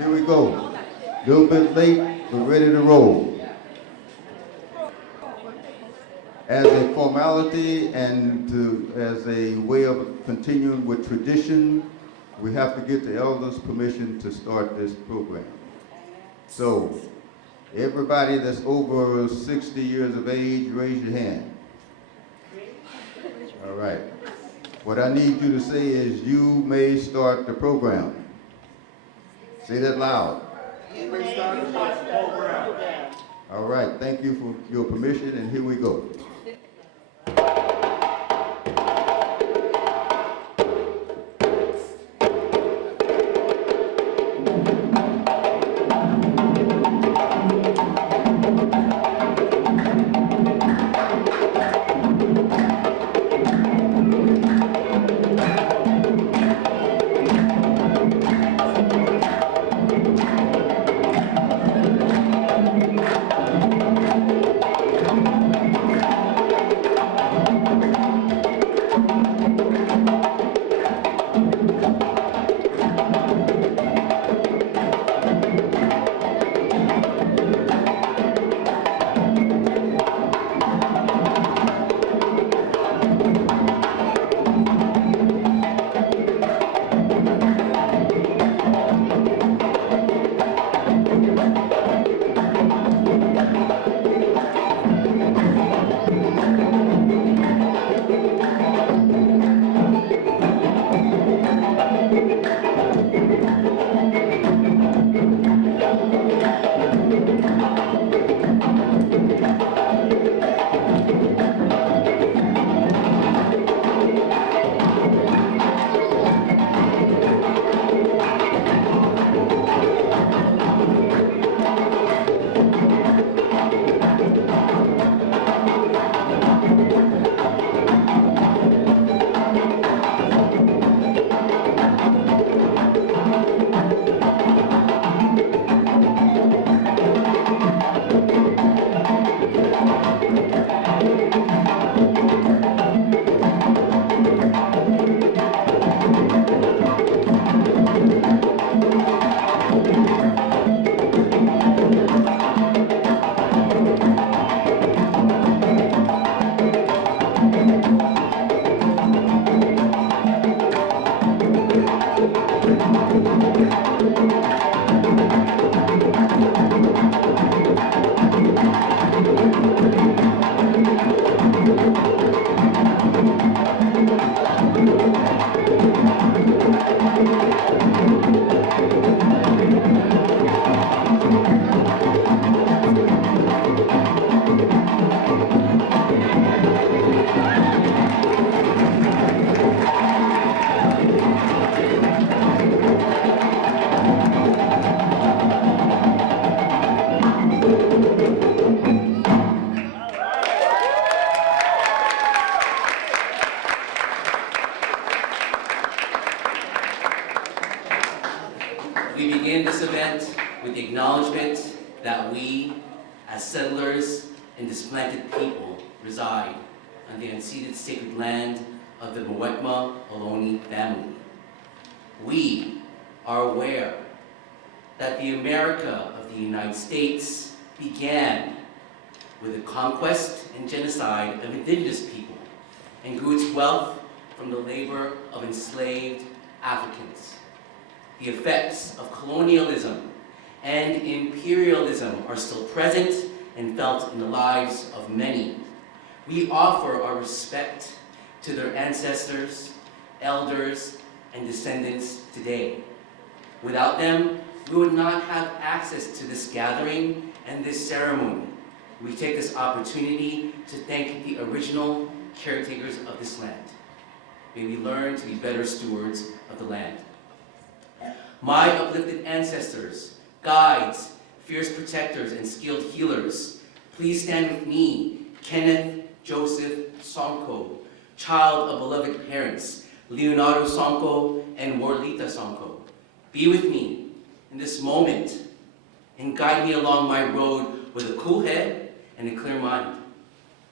Here we go. A little bit late, but ready to roll. As a formality and as a way of continuing with tradition, we have to get the elders' permission to start this program. So, everybody that's over 60 years of age, raise your hand. All right. What I need you to say is, you may start the program. Say that loud. You may start the program. All right. Thank you for your permission, and here we go. We begin this event with the acknowledgement that we, as settlers and displanted people, reside on the unceded sacred land of the Mwekma Ohlone family. We are aware that the America of the United States began with the conquest and genocide of indigenous people and grew its wealth from the labor of enslaved Africans. The effects of colonialism and imperialism are still present and felt in the lives of many. We offer our respect to their ancestors, elders, and descendants today. Without them, we would not have access to this gathering and this ceremony. We take this opportunity to thank the original caretakers of this land. May we learn to be better stewards of the land. My uplifted ancestors, guides, fierce protectors, and skilled healers, please stand with me, Kenneth Joseph Sonko, child of beloved parents, Leonardo Sonko and Warlita Sonko. Be with me in this moment and guide me along my road with a cool head and a clear mind.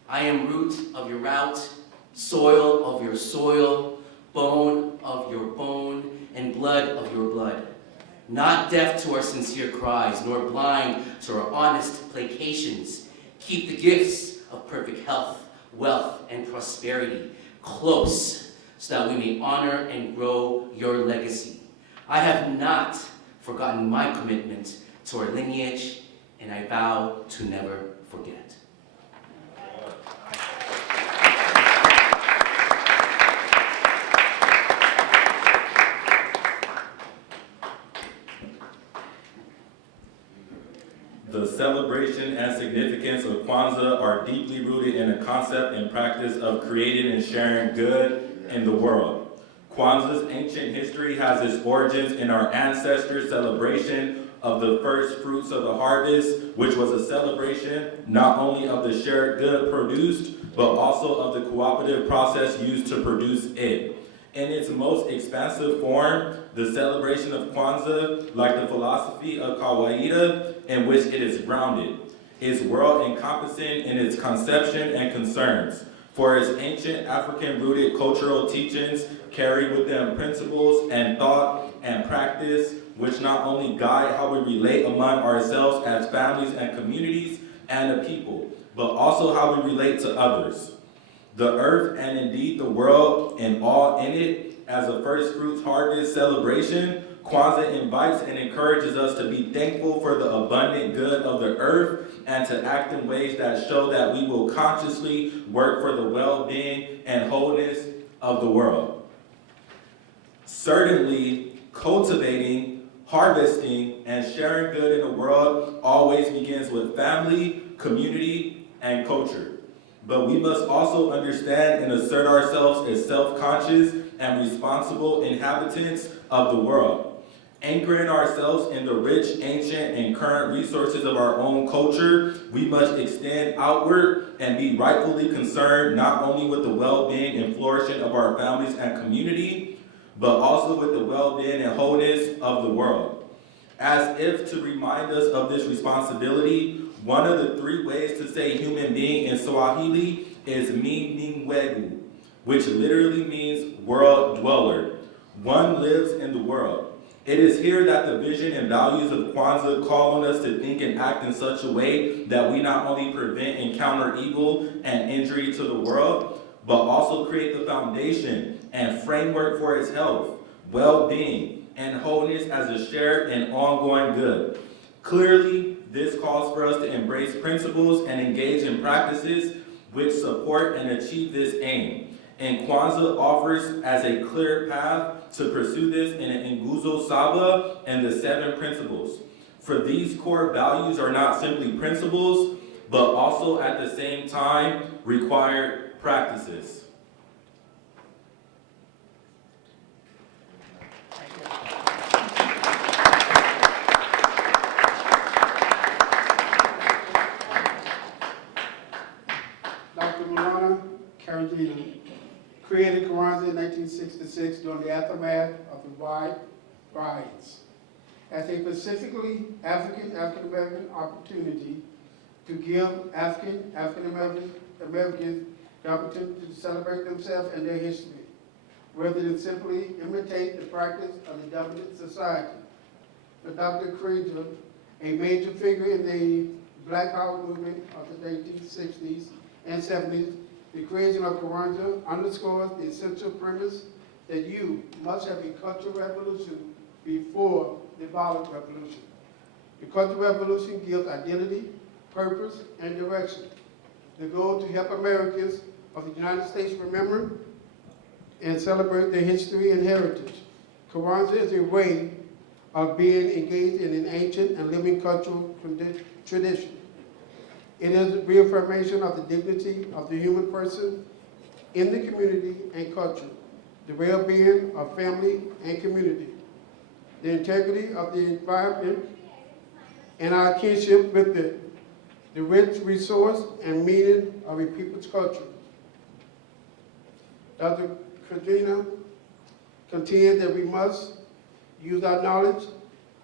I am root of your route, soil of your soil, bone of your bone, and blood of your blood. not deaf to our sincere cries, nor blind to our honest placations. Keep the gifts of perfect health, wealth, and prosperity close, so that we may honor and grow your legacy. I have not forgotten my commitment to our lineage, and I vow to never forget. The celebration and significance of Kwanzaa are deeply rooted in the concept and practice of creating and sharing good in the world. Kwanzaa's ancient history has its origins in our ancestors' celebration of the first fruits of the harvest, which was a celebration not only of the shared good produced, but also of the cooperative process used to produce it. In its most expansive form, the celebration of Kwanzaa, like the philosophy of Kawaida, in which it is grounded, is world-encompassing in its conception and concerns. For its ancient African-rooted cultural teachings carry with them principles and thought and practice which not only guide how we relate among ourselves as families and communities and a people, but also how we relate to others. The earth and indeed the world and all in it, as a first fruits harvest celebration, Kwanzaa invites and encourages us to be thankful for the abundant good of the earth and to act in ways that show that we will consciously work for the well-being and wholeness of the world. Certainly, cultivating, harvesting, and sharing good in the world always begins with family, community, and culture. But we must also understand and assert ourselves as self-conscious and responsible inhabitants of the world. Anchoring ourselves in the rich, ancient, and current resources of our own culture, we must extend outward and be rightfully concerned not only with the well-being and flourishing of our families and community, but also with the well-being and wholeness of the world. As if to remind us of this responsibility, one of the three ways to say human being in Swahili is Mnimwegu, which literally means world dweller. One lives in the world. It is here that the vision and values of Kwanzaa call on us to think and act in such a way that we not only prevent and counter evil and injury to the world, but also create the foundation and framework for its health, well-being, and wholeness as a shared and ongoing good. Clearly, this calls for us to embrace principles and engage in practices which support and achieve this aim. And Kwanzaa offers as a clear path to pursue this in an Nguzo Saba and the 7 principles. For these core values are not simply principles, but also at the same time required practices. Created Kwanzaa in 1966 during the aftermath of the white riots as a specifically African-American opportunity to give African-Americans the opportunity to celebrate themselves and their history, rather than simply imitate the practice of the dominant society. For Dr. Krieger, a major figure in the Black Power movement of the 1960s and 70s, the creation of Kwanzaa underscores the essential premise that you must have a cultural revolution before the violent revolution. The cultural revolution gives identity, purpose, and direction. The goal to help Americans of the United States remember and celebrate their history and heritage. Kwanzaa is a way of being engaged in an ancient and living cultural tradition. It is a reaffirmation of the dignity of the human person in the community and culture, the well-being of family and community, the integrity of the environment, and our kinship with it, the rich resource and meaning of a people's culture. Dr. Kadrina contends that we must use our knowledge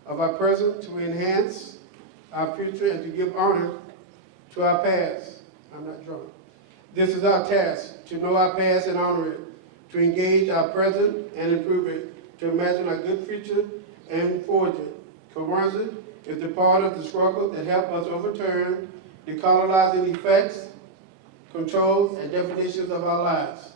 of our present to enhance our future and to give honor to our past. I'm not drunk. This is our task, to know our past and honor it, to engage our present and improve it, to imagine a good future and forge it. Kwanzaa is the part of the struggle that helped us overturn the colonizing effects, controls, and definitions of our lives.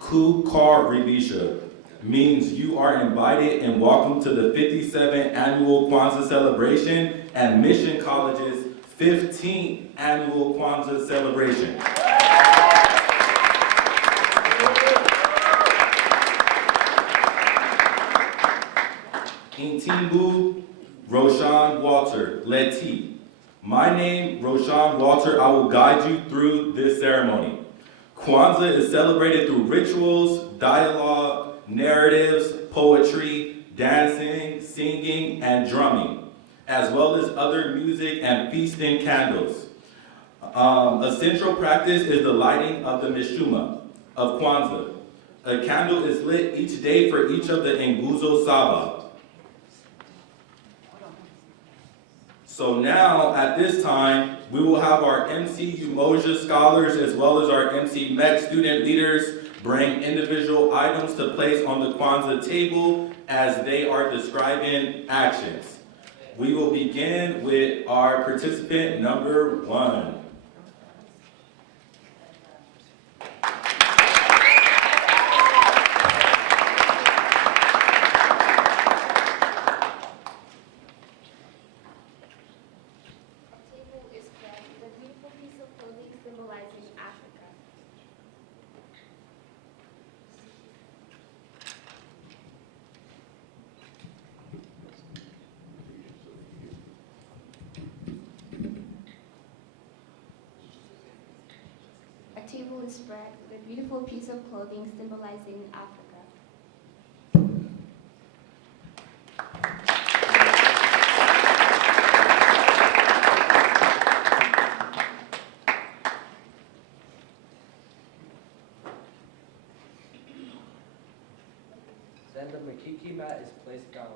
Kukar Relisha means you are invited and welcome to the 57th Annual Kwanzaa Celebration and Mission College's 15th Annual Kwanzaa Celebration. Intimbu Roshan Walter, Leti. My name, Roshan Walter, I will guide you through this ceremony. Kwanzaa is celebrated through rituals, dialogue, narratives, poetry, dancing, singing, and drumming, as well as other music and feasting candles. A central practice is the lighting of the Mishuma of Kwanzaa. A candle is lit each day for each of the Nguzo Saba. So now, at this time, we will have our MC Umoja scholars as well as our MC MEC student leaders bring individual items to place on the Kwanzaa table as they are describing actions. We will begin with our participant number 1. Table is spread with a beautiful piece of clothing symbolizing Africa. Then the makiki mat is placed down.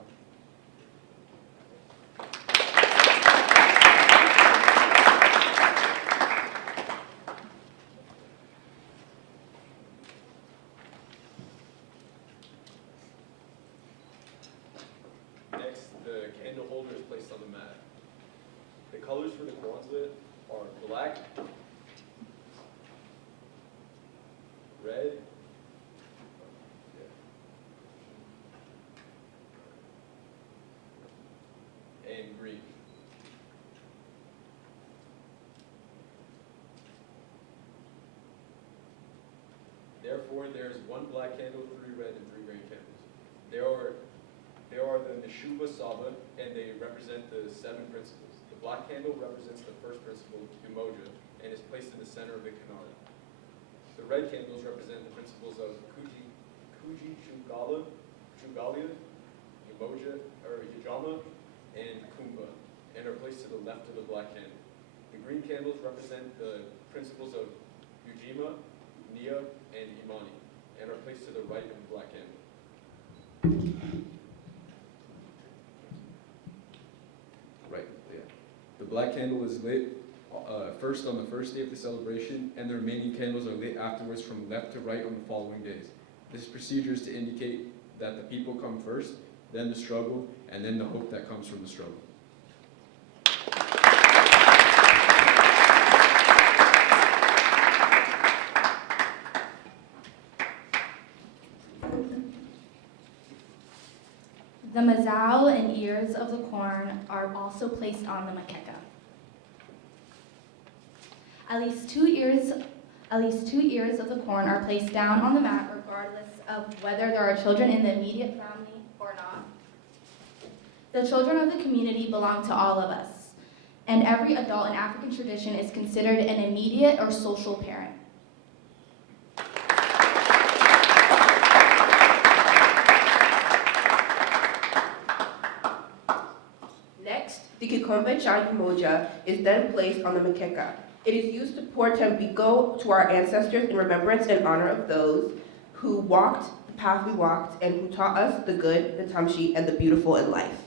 The candle holder is placed on the mat. The colors for the Kwanzaa are black, red, and green. Therefore, there is 1 black candle, 3 red, and 3 green candles. They are the Neshuva Saba, and they represent the 7 principles. The black candle represents the first principle, Umoja, and is placed in the center of the Kanara. The red candles represent the principles of Chugalia, Umoja, or Hijama, and Kumba, and are placed to the left of the black candle. The green candles represent the principles of Ujima, Nia, and Imani, and are placed to the right of the black candle. Right, yeah. The black candle is lit first on the first day of the celebration, and the remaining candles are lit afterwards from left to right on the following days. This procedure is to indicate that the people come first, then the struggle, and then the hope that comes from the struggle. The mazao and ears of the corn are also placed on the makeka. At least two ears of the corn are placed down on the mat regardless of whether there are children in the immediate family or not. The children of the community belong to all of us, and every adult in African tradition is considered an immediate or social parent. Next, the kikombe cha umoja is then placed on the makeka. It is used to portend we go to our ancestors in remembrance and honor of those who walked the path we walked and who taught us the good, the tamshi, and the beautiful in life.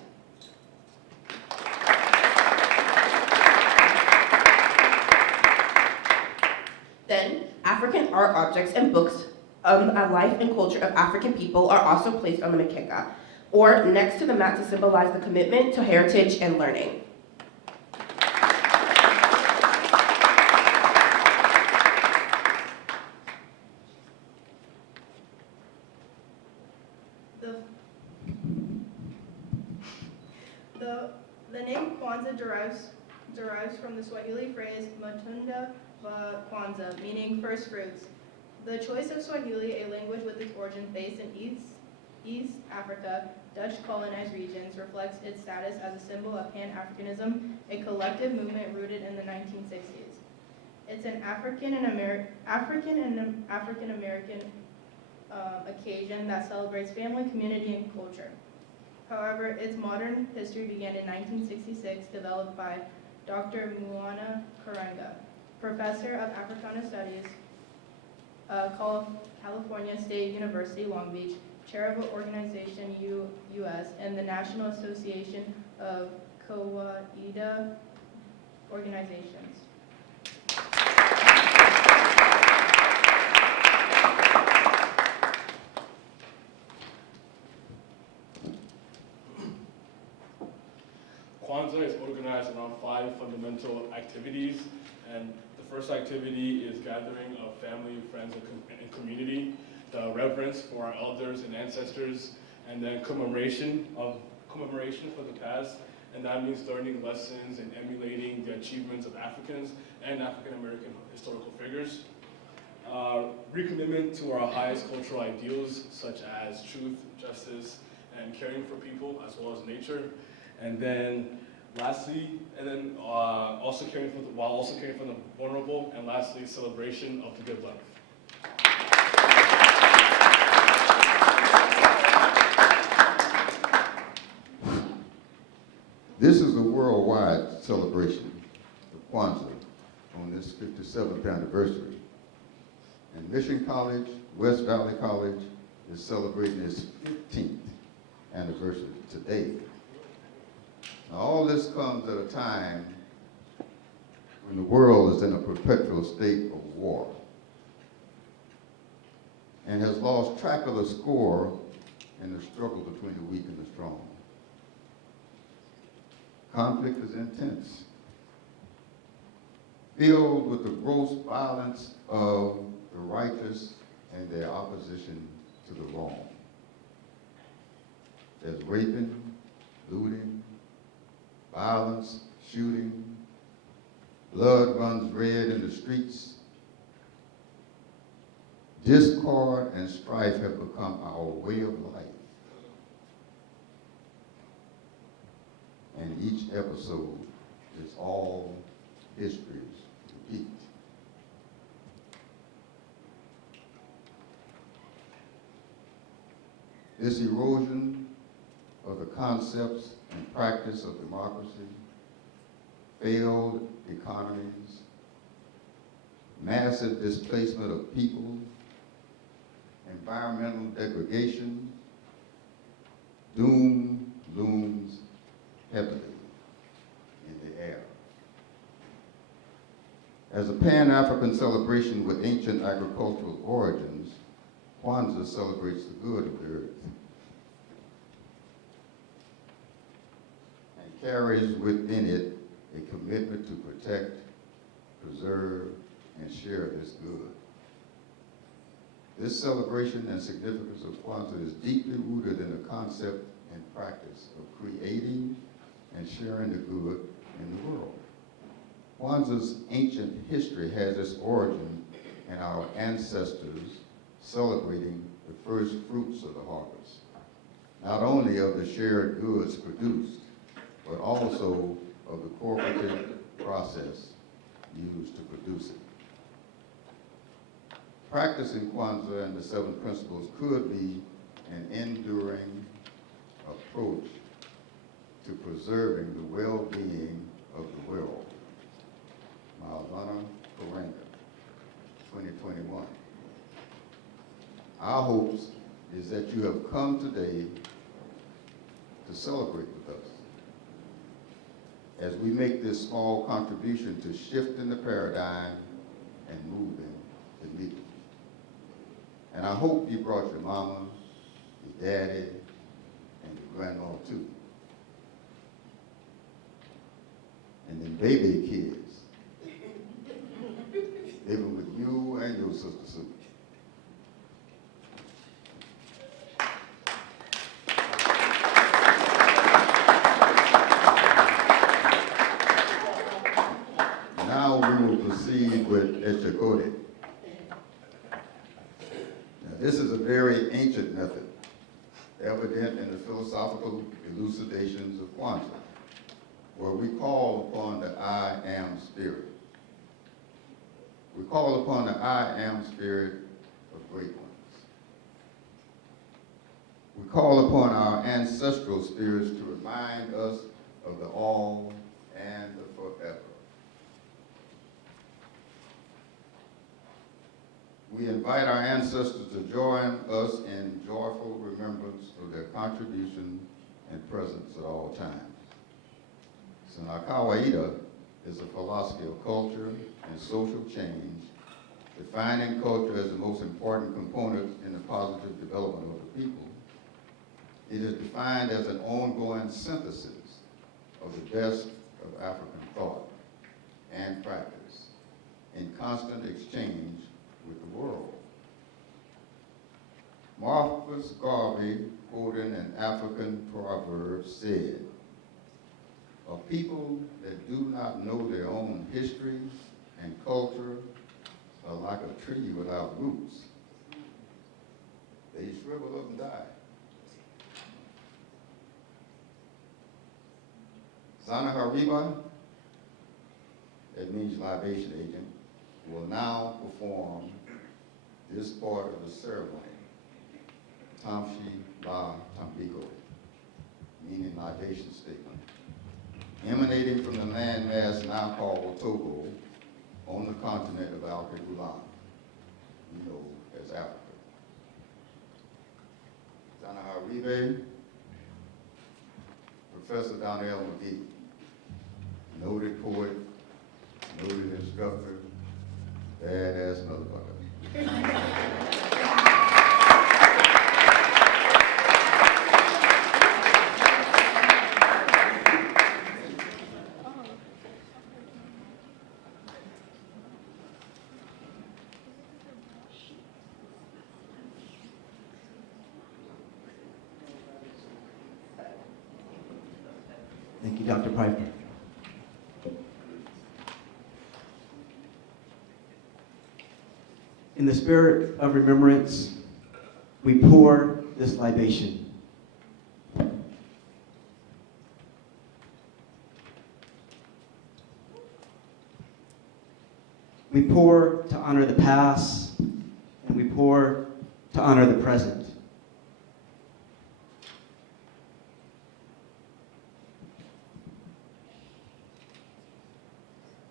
art objects, and books on a life and culture of African people are also placed on the mikeka, or next to the mat to symbolize the commitment to heritage and learning. The name Kwanzaa derives from the Swahili phrase matunda wa Kwanzaa, meaning first fruits. The choice of Swahili, a language with its origin based in East Africa, Dutch colonized regions, reflects its status as a symbol of Pan-Africanism, a collective movement rooted in the 1960s. It's an African and African American occasion that celebrates family, community, and culture. However, its modern history began in 1966, developed by Dr. Muana Karenga, professor of Africana Studies, California State University, Long Beach, chair of Organization US, and the National Association of Kawaida Organizations. Kwanzaa is organized around 5 fundamental activities, and the first activity is gathering of family, friends, and community, the reverence for our elders and ancestors, and then commemoration for the past, and that means learning lessons and emulating the achievements of Africans and African American historical figures. Recommitment to our highest cultural ideals, such as truth, justice, and caring for people, as well as nature. And then lastly, also caring for the vulnerable, and lastly, celebration of the good life. This is a worldwide celebration of Kwanzaa on this 57th anniversary. And Mission College, West Valley College, is celebrating its 15th anniversary today. Now, all this comes at a time when the world is in a perpetual state of war and has lost track of the score in the struggle between the weak and the strong. Conflict is intense, filled with the gross violence of the righteous and their opposition to the wrong. There's raping, looting, violence, shooting, blood runs red in the streets. Discord and strife have become our way of life. And each episode is all history's repeat. This erosion of the concepts and practice of democracy, failed economies, massive displacement of people, environmental degradation, doom looms heavily in the air. As a Pan-African celebration with ancient agricultural origins, Kwanzaa celebrates the good of the earth and carries within it a commitment to protect, preserve, and share this good. This celebration and significance of Kwanzaa is deeply rooted in the concept and practice of creating and sharing the good in the world. Kwanzaa's ancient history has its origin in our ancestors celebrating the first fruits of the harvest, not only of the shared goods produced, but also of the cooperative process used to produce it. Practicing Kwanzaa and the 7 principles could be an enduring approach to preserving the well-being of the world. Malvana Karenga, 2021. Our hopes is that you have come today to celebrate with us as we make this small contribution to shifting the paradigm and moving the needle. And I hope you brought your mama, your daddy, and your grandma too. And then baby kids, living with you and your sister Sue. Now we will proceed with Echekode. Now this is a very ancient method, evident in the philosophical elucidations of Kwanzaa, where we call upon the I Am Spirit. We call upon the I Am Spirit of great ones. We call upon our ancestral spirits to remind us of the all and the forever. We invite our ancestors to join us in joyful remembrance of their contribution and presence at all times. So now, Kawaida is a philosophy of culture and social change, defining culture as the most important component in the positive development of the people. It is defined as an ongoing synthesis of the best of African thought and practice in constant exchange with the world. Marcus Garvey, quoting an African proverb, said, "A people that do not know their own history and culture are like a tree without roots. They shrivel up and die." Zanahariba, that means libation agent, will now perform this part of the ceremony, Tamshi La Tambigo, meaning libation statement, emanating from the landmass now called Togo on the continent of Alkebulan, we know as Africa. Zanaharibe, Professor Donnell McGee, noted poet, noted instructor, badass motherfucker. Thank you, Dr. Piper. In the spirit of remembrance, we pour this libation. We pour to honor the past, and we pour to honor the present.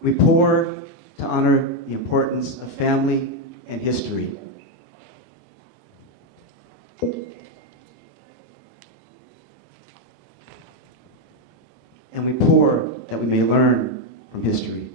We pour to honor the importance of family and history. And we pour that we may learn from history.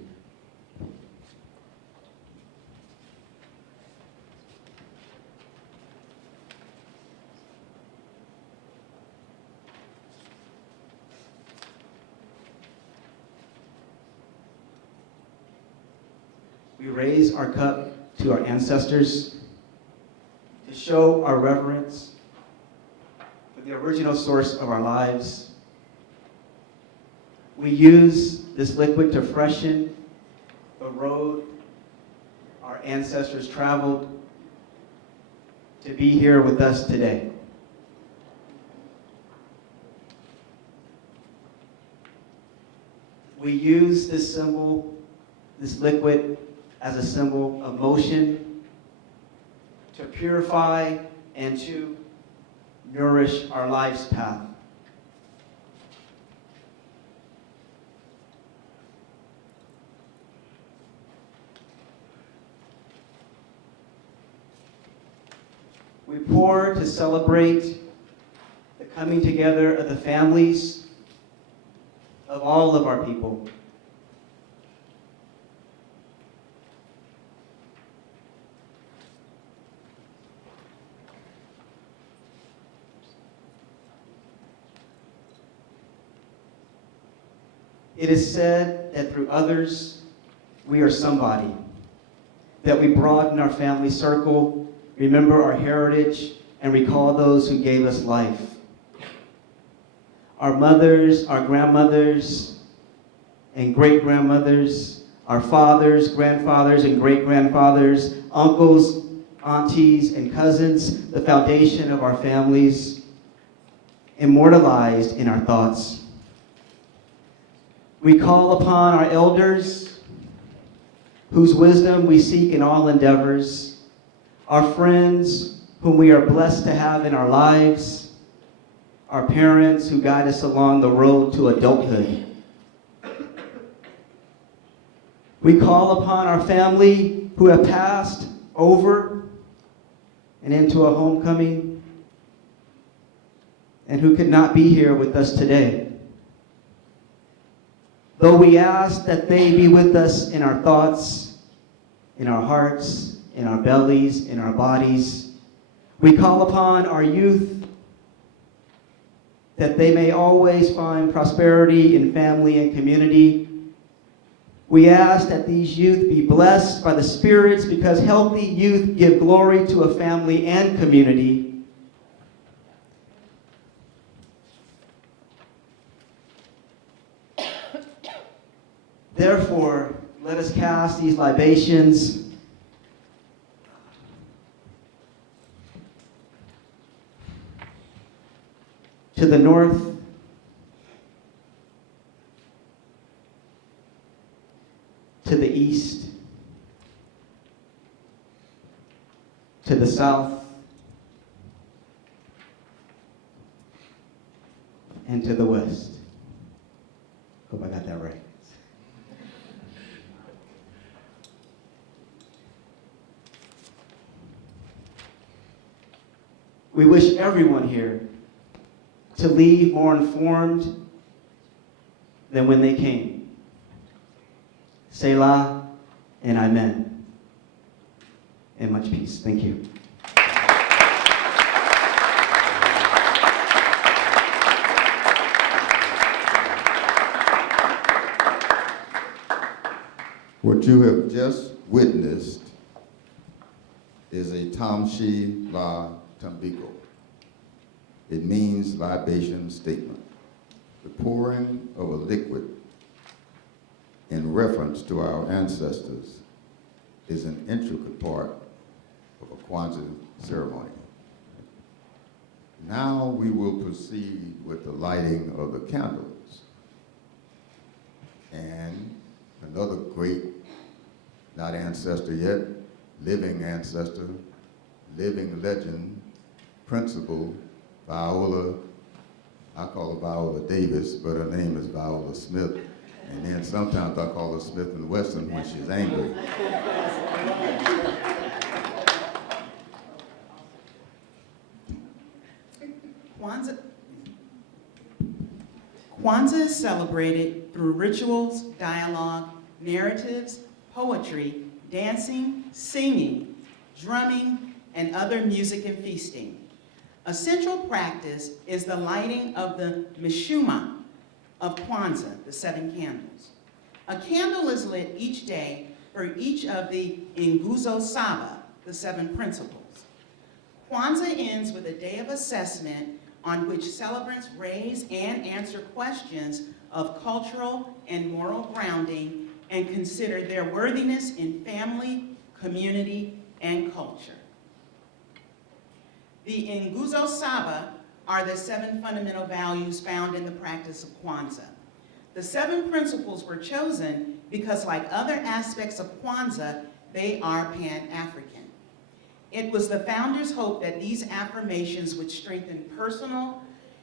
We raise our cup to our ancestors to show our reverence for the original source of our lives. We use this liquid to freshen the road our ancestors traveled to be here with us today. We use this symbol, this liquid, as a symbol of motion to purify and to nourish our life's path. We pour to celebrate the coming together of the families of all of our people. It is said that through others, we are somebody, that we broaden our family circle, remember our heritage, and recall those who gave us life. Our mothers, our grandmothers, and great-grandmothers, our fathers, grandfathers, and great-grandfathers, uncles, aunties, and cousins, the foundation of our families, immortalized in our thoughts. We call upon our elders, whose wisdom we seek in all endeavors, our friends, whom we are blessed to have in our lives, our parents who guide us along the road to adulthood. We call upon our family who have passed over and into a homecoming and who could not be here with us today. Though we ask that they be with us in our thoughts, in our hearts, in our bellies, in our bodies, we call upon our youth that they may always find prosperity in family and community. We ask that these youth be blessed by the spirits, because healthy youth give glory to a family and community. Therefore, let us cast these libations to the north, to the east, to the south, and to the west. Hope I got that right. We wish everyone here to leave more informed than when they came. Selah and Amen. And much peace. Thank you. What you have just witnessed is a Tamshi La Tambiko. It means libation statement. The pouring of a liquid in reference to our ancestors is an intricate part of a Kwanzaa ceremony. Now we will proceed with the lighting of the candles. And another great, not ancestor yet, living ancestor, living legend, principal, Viola, I call her Viola Davis, but her name is Viola Smith. And then sometimes I call her Smith and Wesson when she's angry. Kwanzaa is celebrated through rituals, dialogue, narratives, poetry, dancing, singing, drumming, and other music and feasting. A central practice is the lighting of the mishuma of Kwanzaa, the 7 candles. A candle is lit each day for each of the Nguzo Saba, the 7 principles. Kwanzaa ends with a day of assessment on which celebrants raise and answer questions of cultural and moral grounding and consider their worthiness in family, community, and culture. The Nguzo Saba are the 7 fundamental values found in the practice of Kwanzaa. The 7 principles were chosen because, like other aspects of Kwanzaa, they are Pan-African. It was the founders' hope that these affirmations would strengthen personal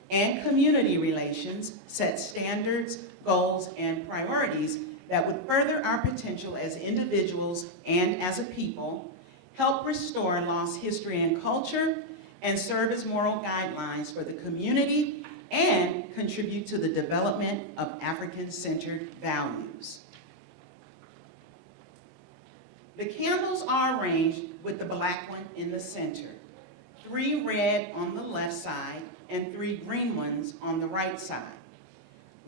and community relations, set standards, goals, and priorities that would further our potential as individuals and as a people, help restore lost history and culture, and serve as moral guidelines for the community and contribute to the development of African-centered values. The candles are arranged with the black one in the center, 3 red on the left side and 3 green ones on the right side.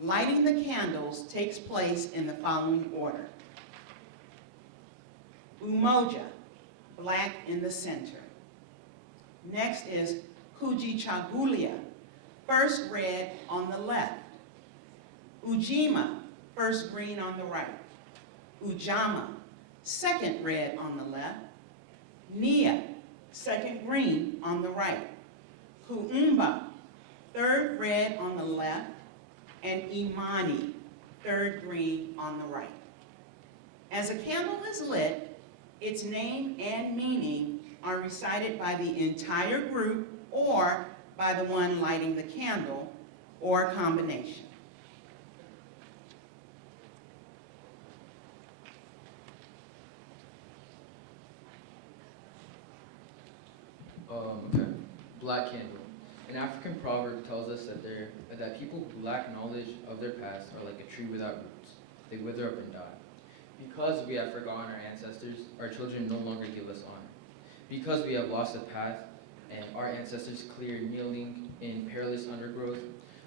Lighting the candles takes place in the following order. Umoja, black in the center. Next is Kujichagulia, first red on the left. Ujima, first green on the right. Ujama, second red on the left. Nia, second green on the right. Kuumba, third red on the left. And Imani, third green on the right. As a candle is lit, its name and meaning are recited by the entire group or by the one lighting the candle, or a combination. Black candle. An African proverb tells us that people who lack knowledge of their past are like a tree without roots. They wither up and die. Because we have forgotten our ancestors, our children no longer give us honor. Because we have lost the path and our ancestors cleared kneeling in perilous undergrowth,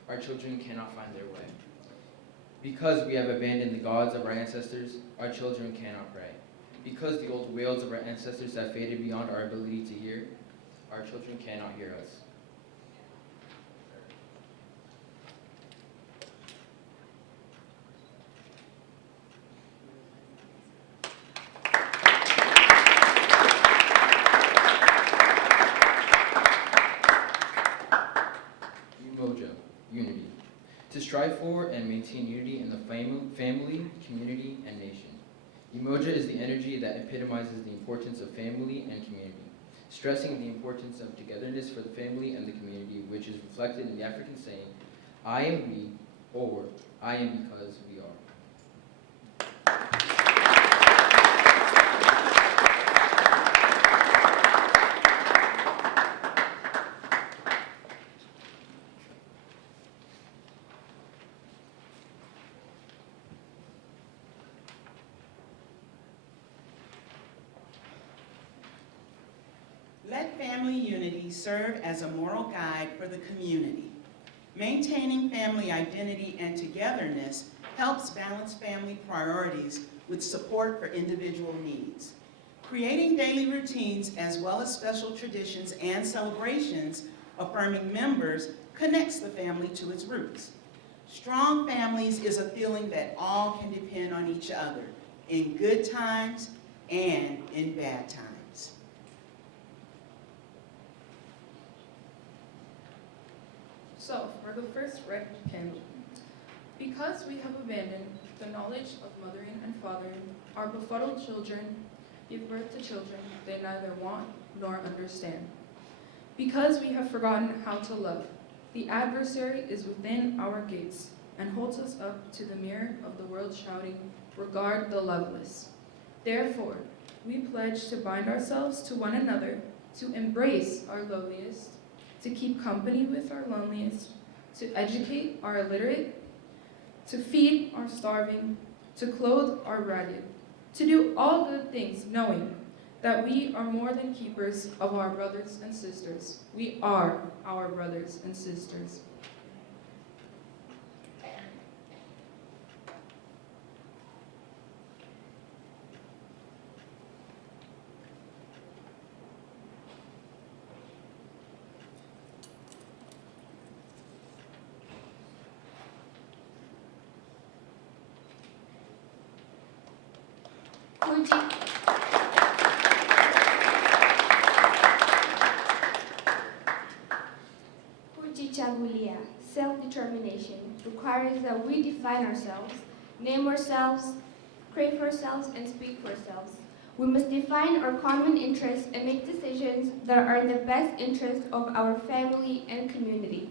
our children cannot find their way. Because we have abandoned the gods of our ancestors, our children cannot pray. Because the old wails of our ancestors have faded beyond our ability to hear, our children cannot hear us. Unity. To strive for and maintain unity in the family, community, and nation. Umoja is the energy that epitomizes the importance of family and community, stressing the importance of togetherness for the family and the community, which is reflected in the African saying, I am we, or I am because we are. Let family unity serve as a moral guide for the community. Maintaining family identity and togetherness helps balance family priorities with support for individual needs. Creating daily routines as well as special traditions and celebrations affirming members connects the family to its roots. Strong families is a feeling that all can depend on each other in good times and in bad times. So, for the first red candle, because we have abandoned the knowledge of mothering and fathering, our befuddled children give birth to children they neither want nor understand. Because we have forgotten how to love, the adversary is within our gates and holds us up to the mirror of the world shouting, regard the loveless. Therefore, we pledge to bind ourselves to one another, to embrace our lowliest, to keep company with our loneliest, to educate our illiterate, to feed our starving, to clothe our ragged, to do all good things, knowing that we are more than keepers of our brothers and sisters. We are our brothers and sisters. Chagulia, self-determination, requires that we define ourselves, name ourselves, crave for ourselves, and speak for ourselves. We must define our common interests and make decisions that are in the best interest of our family and community.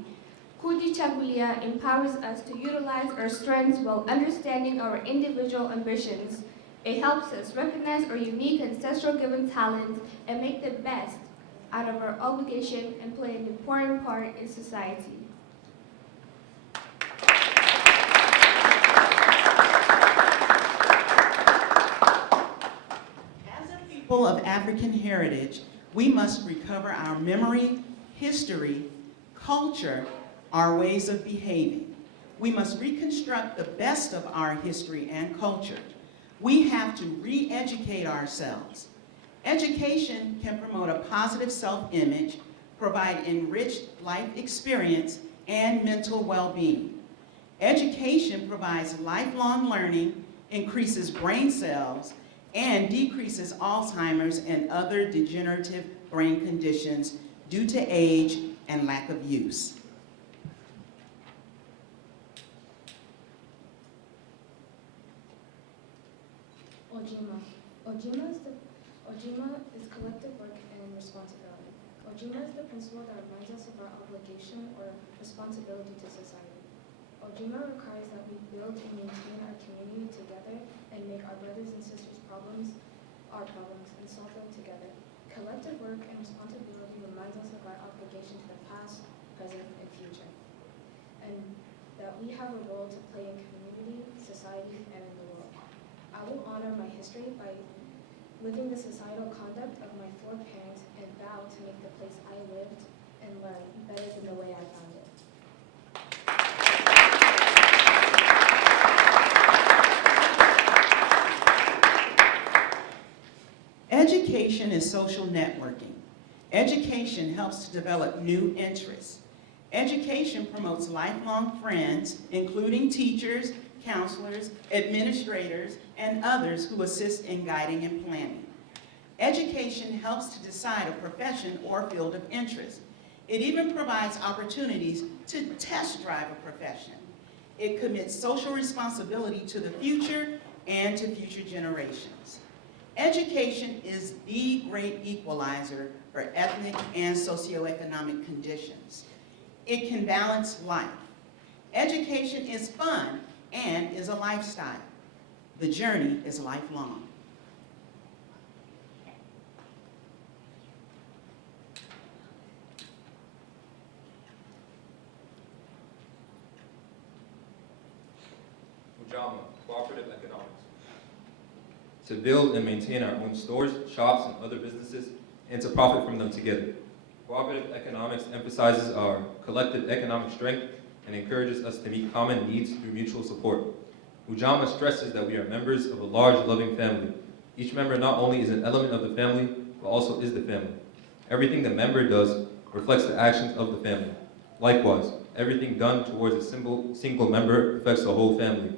Kuji Chagulia empowers us to utilize our strengths while understanding our individual ambitions. It helps us recognize our unique ancestral given talents and make the best out of our obligation and play an important part in society. As a people of African heritage, we must recover our memory, history, culture, our ways of behaving. we must reconstruct the best of our history and culture. We have to re-educate ourselves. Education can promote a positive self-image, provide enriched life experience, and mental well-being. Education provides lifelong learning, increases brain cells, and decreases Alzheimer's and other degenerative brain conditions due to age and lack of use. Ojima is collective work and responsibility. Ojima is the principle that reminds us of our obligation or responsibility to society. Ojima requires that we build and maintain our community together and make our brothers and sisters' problems our problems and solve them together. Collective work and responsibility reminds us of our obligation to the past, present, and future, and that we have a role to play in community, society, and in the world. I will honor my history by living the societal conduct of my foreparents and vow to make the place I lived and learned better than the way I found it. Education is social networking. Education helps to develop new interests. Education promotes lifelong friends, including teachers, counselors, administrators, and others who assist in guiding and planning. Education helps to decide a profession or field of interest. It even provides opportunities to test drive a profession. It commits social responsibility to the future and to future generations. Education is the great equalizer for ethnic and socioeconomic conditions. It can balance life. Education is fun and is a lifestyle. The journey is lifelong. Ujama, cooperative economics. To build and maintain our own stores, shops, and other businesses, and to profit from them together. Cooperative economics emphasizes our collective economic strength and encourages us to meet common needs through mutual support. Ujama stresses that we are members of a large, loving family. Each member not only is an element of the family, but also is the family. Everything the member does reflects the actions of the family. Likewise, everything done towards a single member affects the whole family.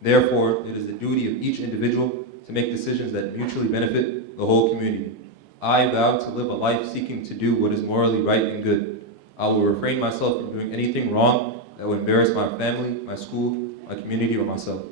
Therefore, it is the duty of each individual to make decisions that mutually benefit the whole community. I vow to live a life seeking to do what is morally right and good. I will refrain myself from doing anything wrong that would embarrass my family, my school, my community, or myself.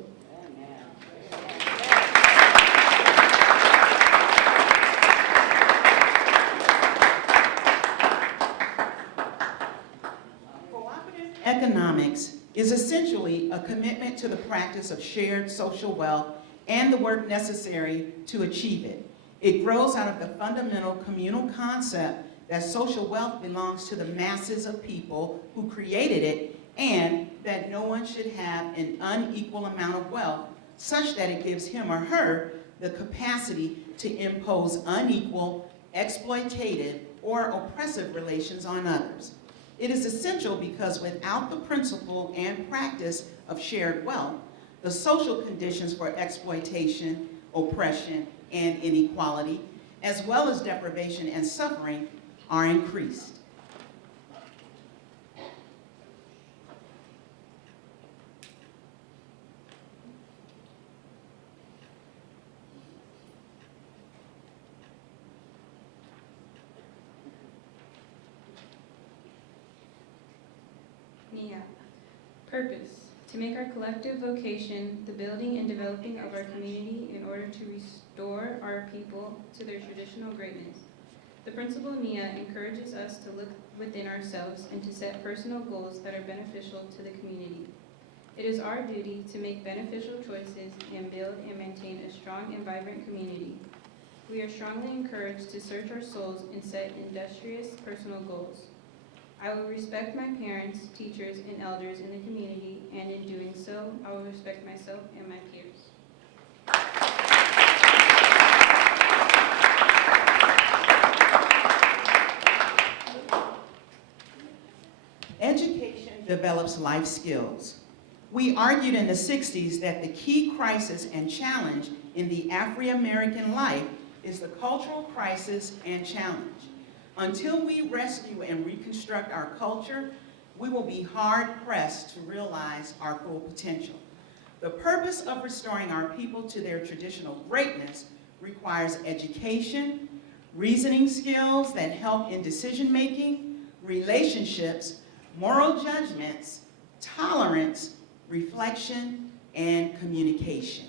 Cooperative economics is essentially a commitment to the practice of shared social wealth and the work necessary to achieve it. It grows out of the fundamental communal concept that social wealth belongs to the masses of people who created it, and that no one should have an unequal amount of wealth such that it gives him or her the capacity to impose unequal, exploitative, or oppressive relations on others. It is essential because without the principle and practice of shared wealth, the social conditions for exploitation, oppression, and inequality, as well as deprivation and suffering, are increased. Nia. Purpose. To make our collective vocation the building and developing of our community in order to restore our people to their traditional greatness. The principle Nia encourages us to look within ourselves and to set personal goals that are beneficial to the community. It is our duty to make beneficial choices and build and maintain a strong and vibrant community. We are strongly encouraged to search our souls and set industrious personal goals. I will respect my parents, teachers, and elders in the community, and in doing so, I will respect myself and my peers. Education develops life skills. We argued in the 60s that the key crisis and challenge in the Afro-American life is the cultural crisis and challenge. Until we rescue and reconstruct our culture, we will be hard-pressed to realize our full potential. The purpose of restoring our people to their traditional greatness requires education, reasoning skills that help in decision-making, relationships, moral judgments, tolerance, reflection, and communication.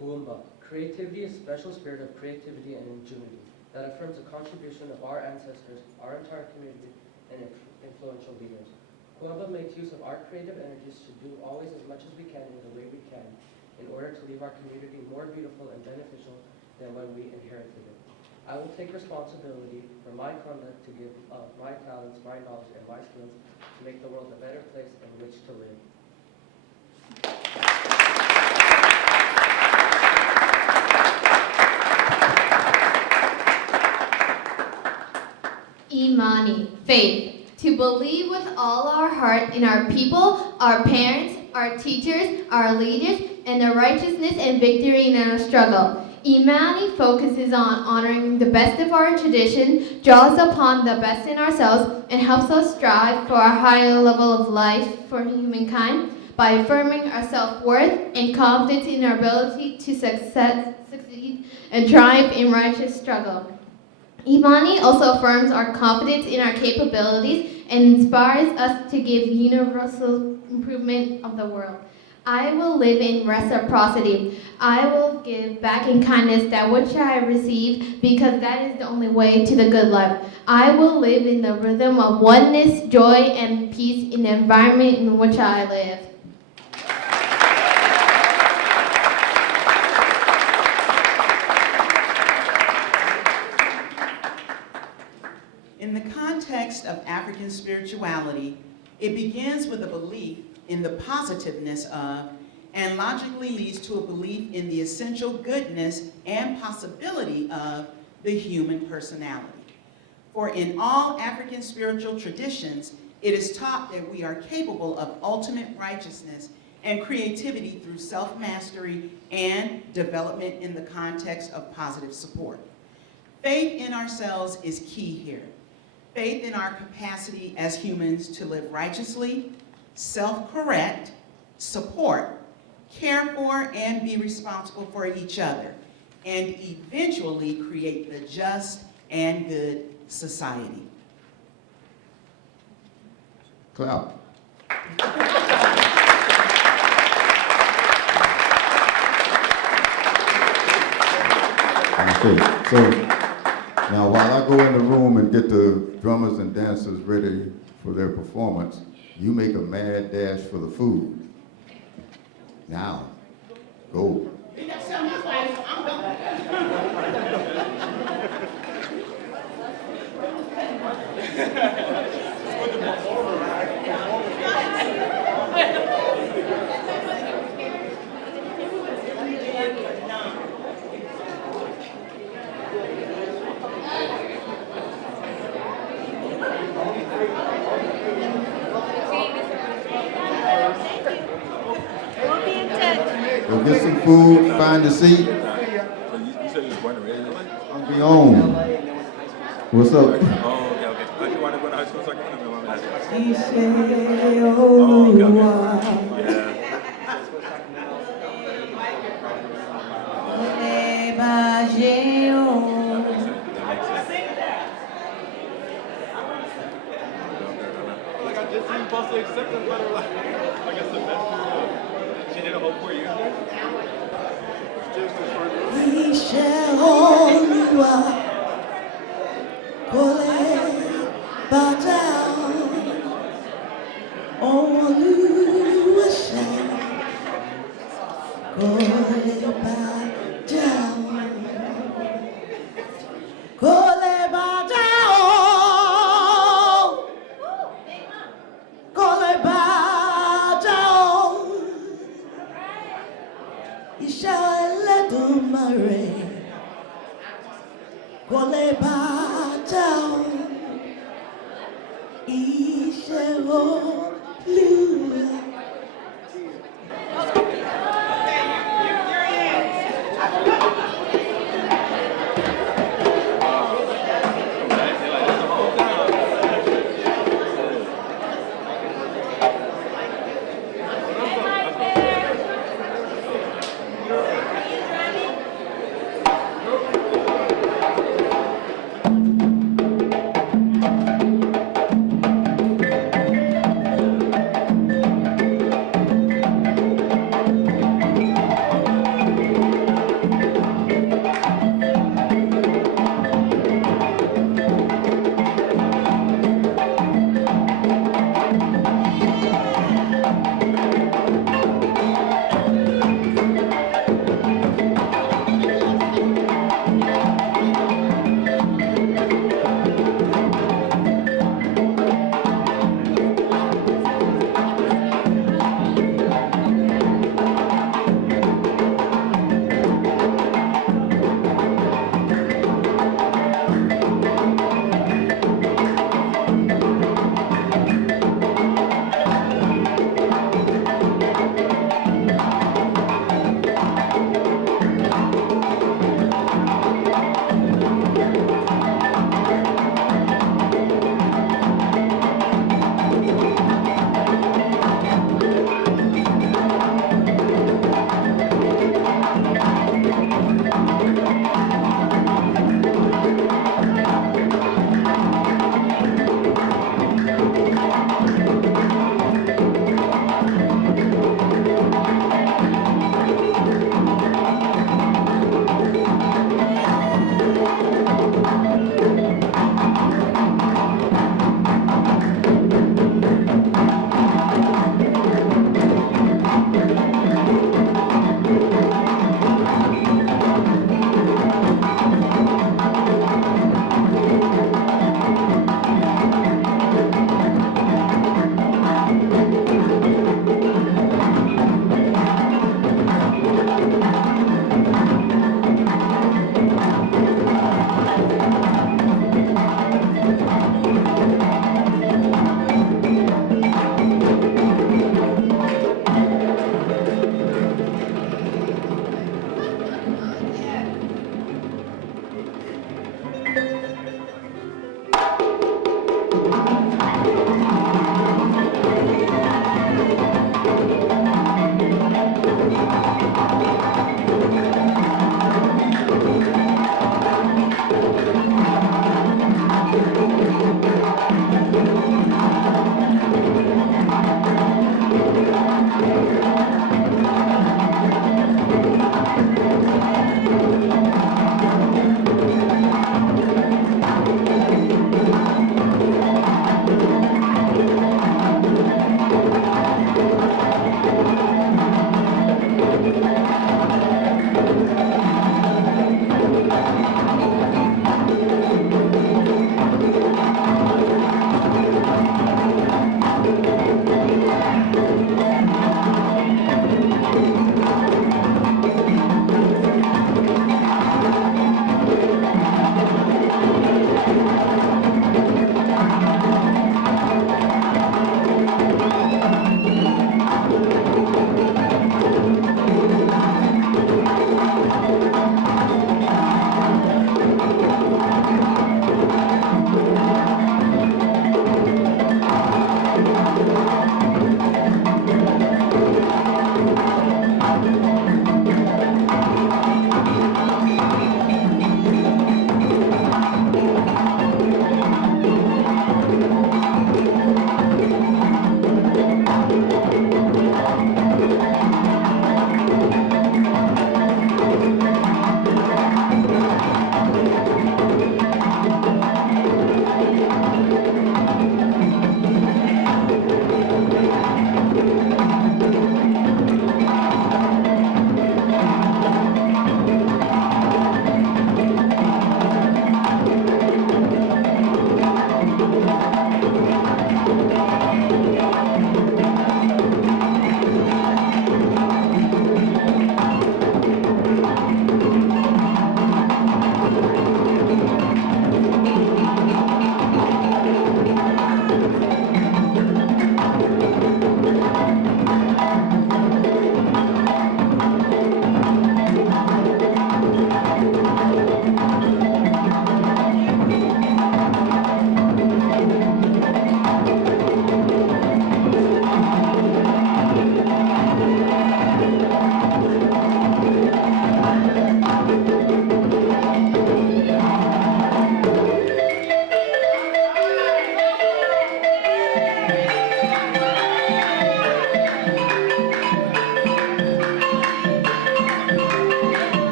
Kuumba. Creativity is a special spirit of creativity and ingenuity that affirms the contribution of our ancestors, our entire community, and influential leaders. Kuumba makes use of our creative energies to do always as much as we can in the way we can in order to leave our community more beautiful and beneficial than when we inherited it. I will take responsibility for my conduct to give of my talents, my knowledge, and my skills to make the world a better place in which to live. Imani, faith. To believe with all our heart in our people, our parents, our teachers, our leaders, and the righteousness and victory in our struggle. Imani focuses on honoring the best of our tradition, draws upon the best in ourselves, and helps us strive for a higher level of life for humankind by affirming our self-worth and confidence in our ability to succeed and triumph in righteous struggle. Imani also affirms our confidence in our capabilities and inspires us to give universal improvement of the world. I will live in reciprocity. I will give back in kindness that which I receive, because that is the only way to the good life. I will live in the rhythm of oneness, joy, and peace in the environment in which I live. In the context of African spirituality, it begins with a belief in the positiveness of, and logically leads to a belief in the essential goodness and possibility of the human personality. For in all African spiritual traditions, it is taught that we are capable of ultimate righteousness and creativity through self-mastery and development in the context of positive support. Faith in ourselves is key here. Faith in our capacity as humans to live righteously, self-correct, support, care for, and be responsible for each other, and eventually create the just and good society. Clap. Okay, so now while I go in the room and get the drummers and dancers ready for their performance, you make a mad dash for the food. Now, go. Go get some food, find a seat. You said you was born and raised in LA? I'm beyond. What's up? Oh, okay, okay. How'd you want to go to high school so I can remember what I'm asking? He said, Oh, okay, okay. Yeah. That makes sense. Like I just seen supposed to accept them letter like a semester. She did a whole 4 years there? Just as far as He shall hold you up, bow down, only wish bow down, bow down, he shall let them rain. Wole ba down, ishe o blue.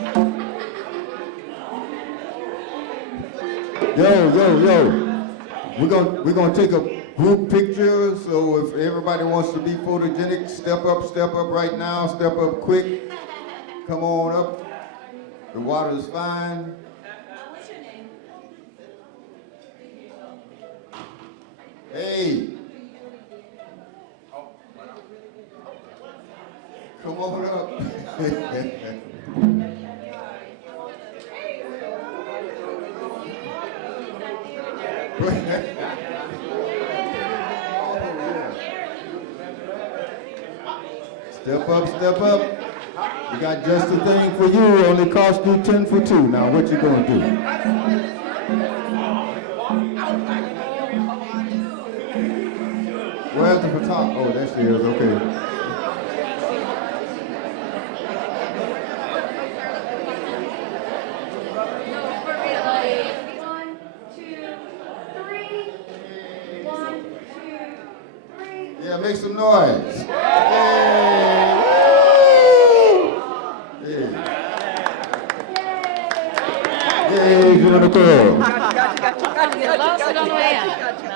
Yo. We're gonna take a group picture, so if everybody wants to be photogenic, step up right now, step up quick. Come on up. The water is fine. What's your name? Hey. Come on up. Step up. We got just the thing for you. Only cost you 10 for 2. Now what you gonna do? Where's the photographer? Oh, there she is. Okay. Yeah, make some noise. Yay! Yay, you're in the club. Got to get lost on the way out.